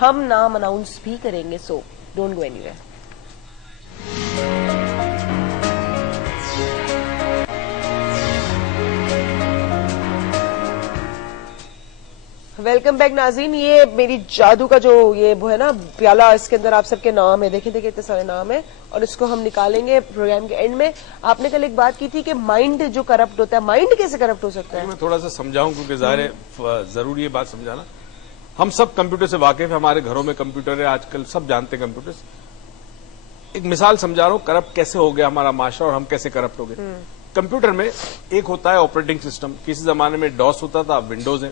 ہم نام اناؤنس بھی کریں گے. So don't go any where. Welcome back ناظرین. یہ میری جادو کا جو یہ وہ ہے نا پیالہ, اس کے اندر آپ سب کے نام ہے. دیکھیں اتنے سارے نام ہیں, اور اس کو ہم نکالیں گے پروگرام کے اینڈ میں. آپ نے کل ایک بات کی تھی کہ مائنڈ جو کرپٹ ہوتا ہے, مائنڈ کیسے کرپٹ ہو سکتا ہے؟ میں تھوڑا سا سمجھاؤں کیونکہ ظاہر ہے ضروری ہے بات سمجھانا. ہم سب کمپیوٹر سے واقف ہیں, ہمارے گھروں میں کمپیوٹر ہے, آج کل سب جانتے ہیں کمپیوٹر. ایک مثال سمجھا رہا ہوں کرپٹ کیسے ہو گیا ہمارا معاشرہ اور ہم کیسے کرپٹ ہو گئے. کمپیوٹر میں ایک ہوتا ہے آپریٹنگ سسٹم. کسی زمانے میں ڈاس ہوتا تھا, ونڈوز ہے,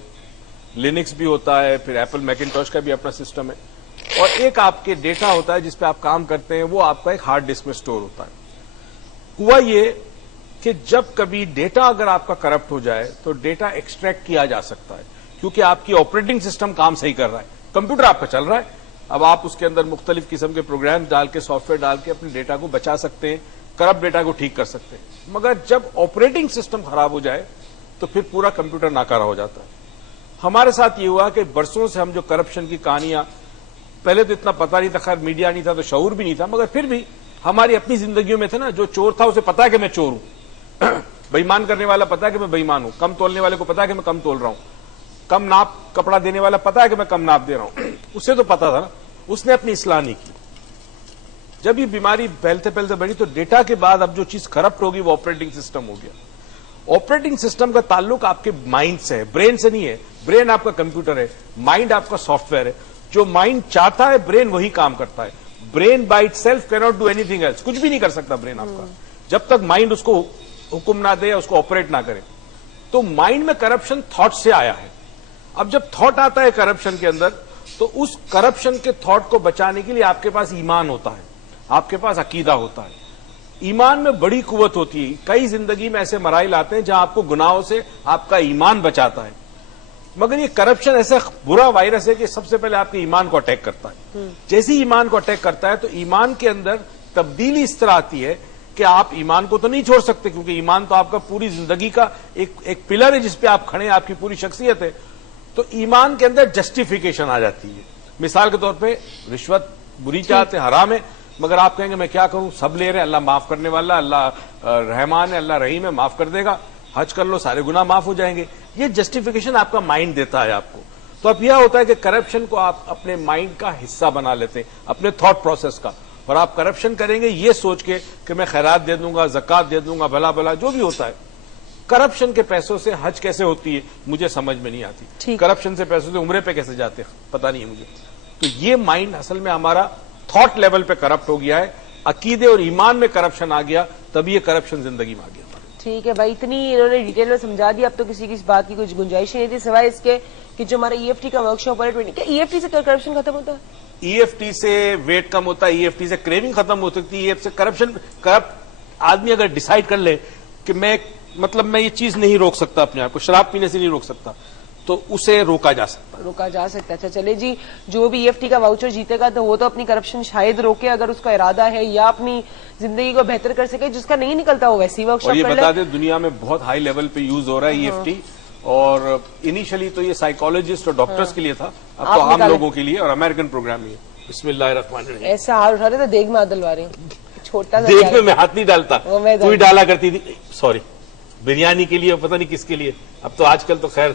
لینکس بھی ہوتا ہے, پھر ایپل میکنٹوش کا بھی اپنا سسٹم ہے, اور ایک آپ کے ڈیٹا ہوتا ہے جس پہ آپ کام کرتے ہیں, وہ آپ کا ایک ہارڈ ڈسک میں سٹور ہوتا ہے. ہوا یہ کہ جب کبھی ڈیٹا اگر آپ کا کرپٹ ہو جائے تو ڈیٹا ایکسٹریکٹ کیا جا سکتا ہے, کیونکہ آپ کی آپریٹنگ سسٹم کام صحیح کر رہا ہے, کمپیوٹر آپ کا چل رہا ہے. اب آپ اس کے اندر مختلف قسم کے پروگرام ڈال کے, سافٹ ویئر ڈال کے اپنے ڈیٹا کو بچا سکتے ہیں, کرپٹ ڈیٹا کو ٹھیک کر سکتے ہیں. مگر جب آپریٹنگ سسٹم خراب ہو جائے تو پھر پورا کمپیوٹر ناکارہ ہو جاتا ہے. ہمارے ساتھ یہ ہوا کہ برسوں سے ہم جو کرپشن کی کہانیاں, پہلے تو اتنا پتا نہیں تھا, خیر میڈیا نہیں تھا تو شعور بھی نہیں تھا, مگر پھر بھی ہماری اپنی زندگیوں میں تھے نا. جو چور تھا اسے پتا ہے کہ میں چور ہوں, بےمان کرنے والا پتا ہے کہ میں بےمان ہوں, کم تولنے والے کو پتا ہے کہ میں کم تول رہا ہوں, کم ناپ کپڑا دینے والا پتا ہے کہ میں کم ناپ دے رہا ہوں. اسے تو پتا تھا نا, اس نے اپنی اصلاح نہیں کی. جب یہ بیماری پھیلتے پھیلتے بڑھی تو ڈیٹا کے بعد اب جو چیز کرپٹ ہوگی وہ آپریٹنگ سسٹم ہو گیا. آپریٹنگ سسٹم کا تعلق آپ کے مائنڈ سے ہے, برین سے نہیں ہے. برین آپ کا کمپیوٹر ہے, مائنڈ آپ کا سافٹ ویئر ہے. جو مائنڈ چاہتا ہے برین وہی کام کرتا ہے. برین بائی اٹ سیلف کی not do anything else, کچھ بھی نہیں کر سکتا برین آپ کا جب تک مائنڈ اس کو حکم نہ دے یا اس کو آپریٹ نہ کرے. تو مائنڈ میں کرپشن تھاٹ سے آیا ہے. اب جب تھاٹ آتا ہے کرپشن کے اندر تو اس کرپشن کے تھاٹ کو بچانے کے لیے آپ کے پاس ایمان ہوتا ہے, آپ کے پاس عقیدہ ہوتا ہے. ایمان میں بڑی قوت ہوتی ہے. کئی زندگی میں ایسے مراحل آتے ہیں جہاں آپ کو گناہوں سے آپ کا ایمان بچاتا ہے. مگر یہ کرپشن ایسا برا وائرس ہے کہ سب سے پہلے آپ کے ایمان کو اٹیک کرتا ہے. جیسے ہی ایمان کو اٹیک کرتا ہے تو ایمان کے اندر تبدیلی اس طرح آتی ہے کہ آپ ایمان کو تو نہیں چھوڑ سکتے, کیونکہ ایمان تو آپ کا پوری زندگی کا ایک پلر ہے جس پہ آپ کھڑے ہیں, آپ کی پوری شخصیت ہے. تو ایمان کے اندر جسٹیفیکیشن آ جاتی ہے. مثال کے طور پہ رشوت بری چاہتے حرام ہے, مگر آپ کہیں گے میں کیا کروں, سب لے رہے ہیں, اللہ معاف کرنے والا, اللہ رحمان ہے, اللہ رحیم ہے, معاف کر دے گا, حج کر لو سارے گناہ معاف ہو جائیں گے. یہ جسٹیفیکیشن آپ کا مائنڈ دیتا ہے آپ کو. تو اب یہ ہوتا ہے کہ کرپشن کو آپ اپنے مائنڈ کا حصہ بنا لیتے ہیں, اپنے تھاٹ پروسیس کا, اور آپ کرپشن کریں گے یہ سوچ کے کہ میں خیرات دے دوں گا, زکات دے دوں گا, بھلا بھلا جو بھی ہوتا ہے. کرپشن کے پیسوں سے حج کیسے ہوتی ہے مجھے سمجھ میں نہیں آتی, کرپشن سے پیسوں سے عمرے پہ کیسے جاتے پتا نہیں ہے مجھے. تو یہ مائنڈ اصل میں ہمارا تھاٹ لیول پہ کرپٹ ہو گیا ہے, عقیدے اور ایمان میں کرپشن آ گیا, تبھی یہ کرپشن زندگی میں آ گیا. ٹھیک ہے بھائی, اتنی انہوں نے ڈیٹیل میں سمجھا دیا. اب تو کسی کی اس بات کی کچھ گنجائش نہیں تھی سوائے اس کے کہ جو ہمارا ای ایف ٹی کا ورک شاپ ہے, کیا ای ایف ٹی سے کرپشن ختم ہوتا ہے؟ ای ایف ٹی سے ویٹ کم ہوتا ہے, ای ایف ٹی سے کریونگ ختم ہو سکتی ہے. ای ایف سے کرپٹ آدمی اگر ڈیسائیڈ کر لے کہ میں یہ چیز نہیں روک سکتا, اپنے آپ کو شراب پینے سے نہیں روک سکتا, تو اسے روکا جا سکتا. اچھا چلے جی, جو بھی ای ایف ٹی کا واؤچر جیتے گا تو وہ تو اپنی کرپشن شاید روکے اگر اس کا ارادہ ہے, یا اپنی زندگی کو بہتر کر سکے. جس کا نہیں نکلتا وہ ویسی ورک شاپ کر لے. اور یہ بتا دیں دنیا میں بہت ہائی لیول پہ یوز ہو رہا ہے ای ایف ٹی, اور انیشلی تو یہ سائیکالوجسٹ اور ڈاکٹرز کے لیے تھا, اب تو عام لوگوں کے لیے, اور امریکن پروگرام یہ. بسم اللہ الرحمن الرحیم. ایسا ہاتھ اٹھا رہے تو دیگ میں ہاتھ ڈلوا رہے ہیں, چھوٹا سا دیگ میں ہاتھ نہیں ڈالتا, تو ہی ڈالا کرتی تھی, سوری, بریانی کے لیے, پتہ نہیں کس کے لیے. اب تو آج کل تو خیر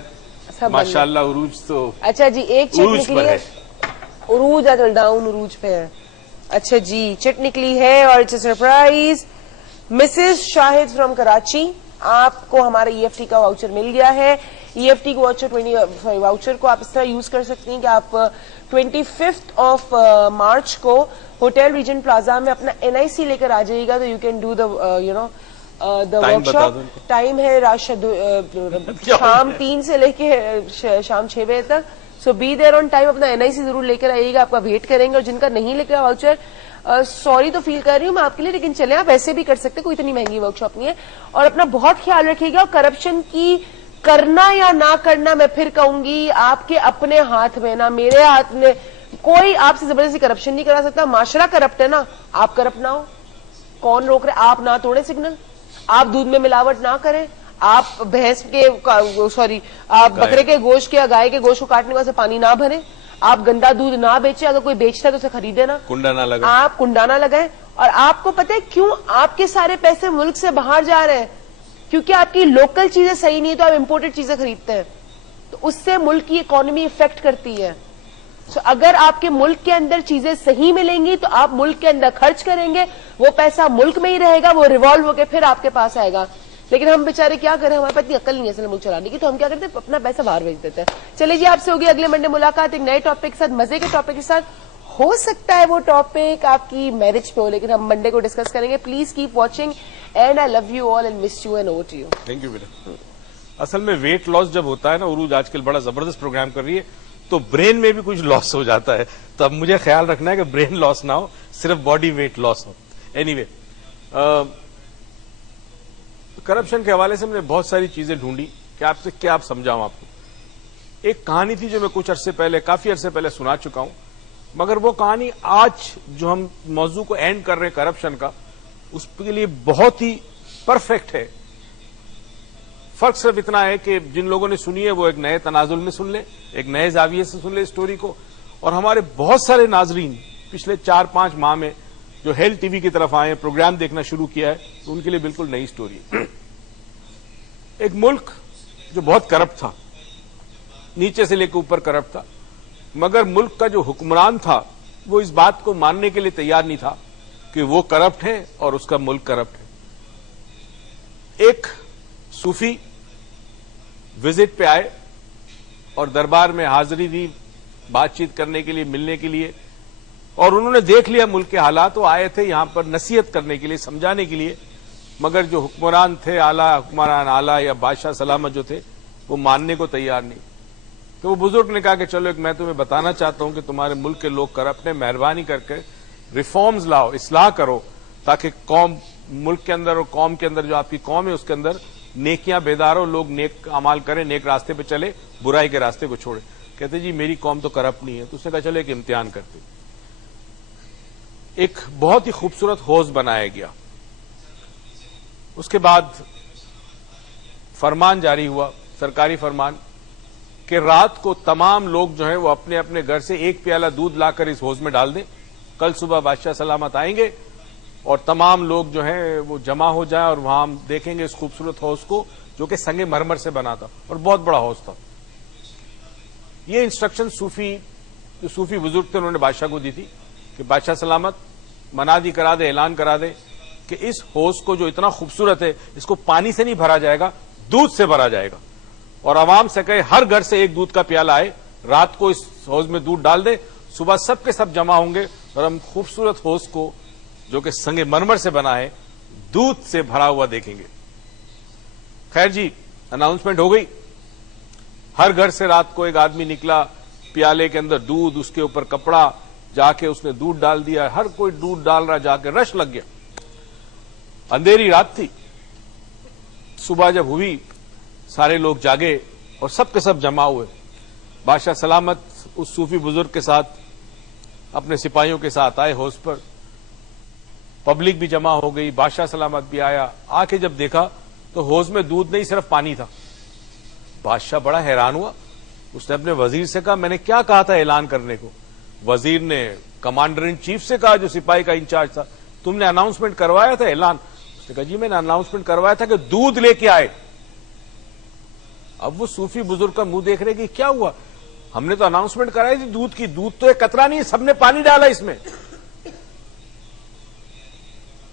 ماشاءاللہ عروج تو. اچھا جی, ایک چٹ نکلی ہے, عروج ڈل ڈاؤن عروج پہ ہے. اچھا جی, چٹ نکلی ہے اور it's a surprise. Mrs Shahid from Karachi, آپ کو ہمارا ای ایف ٹی کا واؤچر مل گیا ہے. ای ایف ٹی واؤچر کو آپ اس طرح یوز کر سکتے ہیں کہ آپ 25 مارچ کو ہوٹل ریجنٹ پلازا میں اپنا این آئی سی لے کر آ جائیے گا, تو you can do the the work shop. Time ہے شام 3 سے لے کے شام 6 بجے تک. سو بی دیر آن ٹائم, اپنا این آئی سی ضرور لے کر آئیے گا, آپ کا ویٹ کریں گے. اور جن کا نہیں لے کر واؤچر, سوری تو فیل کر رہی ہوں میں آپ کے لیے, لیکن چلیں آپ ایسے بھی کر سکتے, کوئی اتنی مہنگی ورک شاپ نہیں ہے. اور اپنا بہت خیال رکھیے گا. اور کرپشن کی کرنا یا نہ کرنا میں پھر کہوں گی آپ کے اپنے ہاتھ میں, نہ میرے ہاتھ میں. کوئی آپ سے زبردستی کرپشن نہیں کرا سکتا. معاشرہ کرپٹ ہے نا, آپ کرپٹ نہ ہو, کون روک رہے؟ آپ نہ توڑے سگنل, آپ دودھ میں ملاوٹ نہ کریں, آپ بھینس کے آپ بکرے کے گوشت کے یا گائے کے گوشت کو کاٹنے واسطے پانی نہ بھریں, آپ گندا دودھ نہ بیچیں, اگر کوئی بیچتا ہے تو اسے خریدے نا, کنڈا نہ لگا, آپ کنڈا نہ لگائیں. اور آپ کو پتہ ہے کیوں آپ کے سارے پیسے ملک سے باہر جا رہے ہیں؟ کیونکہ آپ کی لوکل چیزیں صحیح نہیں, تو آپ امپورٹڈ چیزیں خریدتے ہیں, تو اس سے ملک کی اکانومی افیکٹ کرتی ہے. سو اگر آپ کے ملک کے اندر چیزیں صحیح ملیں گی تو آپ ملک کے اندر خرچ کریں گے, وہ پیسہ ملک میں ہی رہے گا, وہ ریوالو ہو کے پھر آپ کے پاس آئے گا. لیکن ہم بیچارے کیا کریں, ہمارے پاس اتنی عقل نہیں ہے اصل ملک چلانے کی, تو ہم کیا کرتے ہیں, اپنا پیسہ باہر بھیج دیتے ہیں. چلے جی, آپ سے ہوگی اگلے منڈے ملاقات ایک نئے ٹاپک کے ساتھ, مزے کے ٹاپک کے ساتھ. ہو سکتا ہے وہ ٹاپک آپ کی میرج پہ ہو, لیکن ہم منڈے کو ڈسکس کریں گے. Please keep watching and I love you all and miss you and over to you. Thank you بیٹا. اصل میں ویٹ لاس جب ہوتا ہے نا, عروج آج کل بڑا زبردست پروگرام کر رہی ہے, تو برین میں بھی کچھ لاس ہو جاتا ہے, تو اب مجھے خیال رکھنا ہے کہ برین لاس نہ ہو, صرف باڈی ویٹ لاس ہو. اینی وے, کرپشن کے حوالے سے میں نے بہت ساری چیزیں ڈھونڈی کہ آپ سے کیا آپ سمجھاؤں آپ کو. ایک کہانی تھی جو میں کچھ عرصے پہلے, کافی عرصے پہلے سنا چکا ہوں, مگر وہ کہانی آج جو ہم موضوع کو اینڈ کر رہے ہیں کرپشن کا, اس کے لیے بہت ہی پرفیکٹ ہے. فرق صرف اتنا ہے کہ جن لوگوں نے سنی ہے وہ ایک نئے تنازل میں سن لے, ایک نئے زاویے سے سن لے اسٹوری کو, اور ہمارے بہت سارے ناظرین پچھلے 4-5 ماہ میں جو ہیل ٹی وی کی طرف آئے, پروگرام دیکھنا شروع کیا ہے, تو ان کے لیے بالکل نئی اسٹوری ہے. ایک ملک جو بہت کرپٹ تھا, نیچے سے لے کے اوپر کرپٹ تھا, مگر ملک کا جو حکمران تھا وہ اس بات کو ماننے کے لیے تیار نہیں تھا کہ وہ کرپٹ ہے اور اس کا ملک کرپٹ ہے. ایک صوفی وزٹ پہ آئے اور دربار میں حاضری دی بات چیت کرنے کے لیے, ملنے کے لیے, اور انہوں نے دیکھ لیا ملک کے حالات, وہ آئے تھے یہاں پر نصیحت کرنے کے لیے, سمجھانے کے لیے, مگر جو حکمران تھے, حکمران اعلیٰ یا بادشاہ سلامت جو تھے, وہ ماننے کو تیار نہیں. تو وہ بزرگ نے کہا کہ چلو ایک میں تمہیں بتانا چاہتا ہوں کہ تمہارے ملک کے لوگ کرپٹ ہیں, مہربانی کر کے ریفارمز لاؤ, اصلاح کرو, تاکہ قوم, ملک کے اندر اور قوم کے اندر جو آپ کی قوم ہے اس کے اندر نیکیاں بیدار ہو, لوگ نیک اعمال کریں, نیک راستے پہ چلے, برائی کے راستے کو چھوڑے. کہتے جی میری قوم تو کرپٹ نہیں ہے. تو اس نے کہا چلو ایک امتحان کرتے. ایک بہت ہی خوبصورت حوض بنایا گیا. اس کے بعد فرمان جاری ہوا, سرکاری فرمان, کہ رات کو تمام لوگ جو ہیں وہ اپنے اپنے گھر سے ایک پیالہ دودھ لا کر اس حوض میں ڈال دیں. کل صبح بادشاہ سلامت آئیں گے اور تمام لوگ جو ہیں وہ جمع ہو جائیں, اور وہاں ہم دیکھیں گے اس خوبصورت حوض کو جو کہ سنگ مرمر سے بنا تھا اور بہت بڑا حوض تھا. یہ انسٹرکشن صوفی بزرگ تھے انہوں نے بادشاہ کو دی تھی کہ بادشاہ سلامت منادی کرا دے, اعلان کرا دے کہ اس حوض کو جو اتنا خوبصورت ہے اس کو پانی سے نہیں بھرا جائے گا, دودھ سے بھرا جائے گا, اور عوام سے کہے ہر گھر سے ایک دودھ کا پیالہ آئے, رات کو اس حوض میں دودھ ڈال دے, صبح سب کے سب جمع ہوں گے اور ہم خوبصورت حوض کو جو کہ سنگ مرمر سے بنا ہے دودھ سے بھرا ہوا دیکھیں گے. خیر جی, اناؤنسمنٹ ہو گئی. ہر گھر سے رات کو ایک آدمی نکلا, پیالے کے اندر دودھ, اس کے اوپر کپڑا, جا کے اس نے دودھ ڈال دیا. ہر کوئی دودھ ڈال رہا, جا کے رش لگ گیا. اندھیری رات تھی. صبح جب ہوئی سارے لوگ جاگے اور سب کے سب جمع ہوئے. بادشاہ سلامت اس صوفی بزرگ کے ساتھ اپنے سپاہیوں کے ساتھ آئے حوض پر. پبلک بھی جمع ہو گئی, بادشاہ سلامت بھی آیا. آ کے جب دیکھا تو حوض میں دودھ نہیں صرف پانی تھا. بادشاہ بڑا حیران ہوا. اس نے اپنے وزیر سے کہا میں نے کیا کہا تھا اعلان کرنے کو؟ وزیر نے کمانڈر ان چیف سے کہا جو سپاہی کا انچارج تھا, تم نے اناؤنسمنٹ کروایا تھا اعلان؟ اس نے کہا جی میں نے اناؤنسمنٹ کروایا تھا کہ دودھ لے کے آئے. اب وہ صوفی بزرگ کا منہ دیکھ رہے کہ کیا ہوا, ہم نے تو اناؤنسمنٹ کرائی تھی دودھ کی, دودھ تو ایک قطرہ نہیں, سب نے پانی ڈالا اس میں.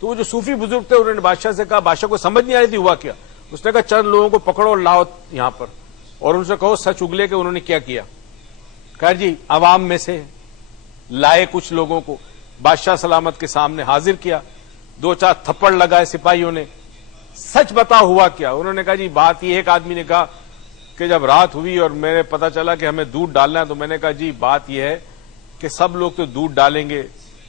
تو وہ جو صوفی بزرگ تھے انہوں نے بادشاہ سے کہا, بادشاہ کو سمجھ نہیں آئی تھی ہوا کیا. اس نے کہا چند لوگوں کو پکڑو اور لاؤ یہاں پر, اور ان سے کہو سچ اگلے کہ انہوں نے کیا کیا. خیر جی, عوام میں سے لائے کچھ لوگوں کو, بادشاہ سلامت کے سامنے حاضر کیا. 2-4 تھپڑ لگائے سپاہیوں نے. سچ بتا ہوا کیا؟ انہوں نے کہا جی بات یہ, ایک آدمی نے کہا کہ جب رات ہوئی اور میں نے پتا چلا کہ ہمیں دودھ ڈالنا ہے, تو میں نے کہا جی بات یہ ہے کہ سب لوگ تو دودھ ڈالیں گے,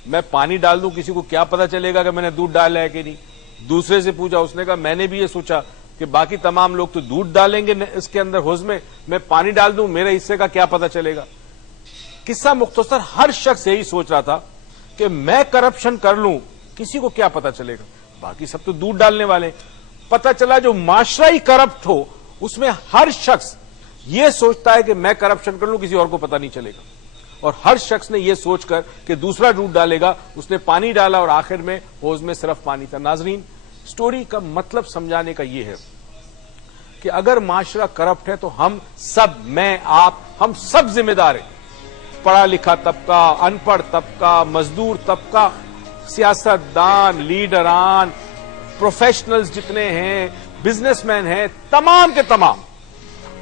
میں پانی ڈال دوں کسی کو کیا پتا چلے گا کہ میں نے دودھ ڈالا ہے کہ نہیں. دوسرے سے پوچھا, اس نے کہا میں نے بھی یہ سوچا کہ باقی تمام لوگ تو دودھ ڈالیں گے اس کے اندر حوض میں پانی ڈال دوں, میرے حصے کا کیا پتا چلے گا. قصہ مختصر, ہر شخص یہی سوچ رہا تھا کہ میں کرپشن کر لوں کسی کو کیا پتا چلے گا, باقی سب تو دودھ ڈالنے والے. پتا چلا جو معاشرہ ہی کرپٹ ہو اس میں ہر شخص یہ سوچتا ہے کہ میں کرپشن کر لوں کسی اور کو پتا نہیں چلے گا. اور ہر شخص نے یہ سوچ کر کہ دوسرا دودھ ڈالے گا، اس نے پانی ڈالا اور آخر میں حوض میں صرف پانی تھا۔ ناظرین، سٹوری کا مطلب سمجھانے کا یہ ہے کہ اگر معاشرہ کرپٹ ہے تو ہم سب، میں، آپ، ہم سب ذمہ دار ہیں۔ پڑھا لکھا طبقہ، ان پڑھ طبقہ، مزدور طبقہ، سیاست دان، لیڈران، پروفیشنلز جتنے ہیں، بزنس مین ہیں، تمام کے تمام۔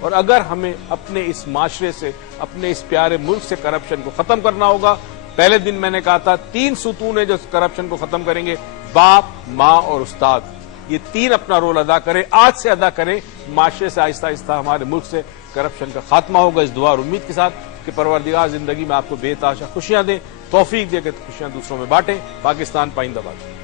اور اگر ہمیں اپنے اس معاشرے سے، اپنے اس پیارے ملک سے کرپشن کو ختم کرنا ہوگا، پہلے دن میں نے کہا تھا 3 ستون ہیں جو کرپشن کو ختم کریں گے: باپ، ماں اور استاد۔ یہ 3 اپنا رول ادا کریں، آج سے ادا کریں، معاشرے سے آہستہ آہستہ ہمارے ملک سے کرپشن کا خاتمہ ہوگا۔ اس دعا اور امید کے ساتھ کہ پروردگار زندگی میں آپ کو بے تحاشا خوشیاں دیں، توفیق دے کہ خوشیاں دوسروں میں بانٹیں۔ پاکستان پائندہ باد۔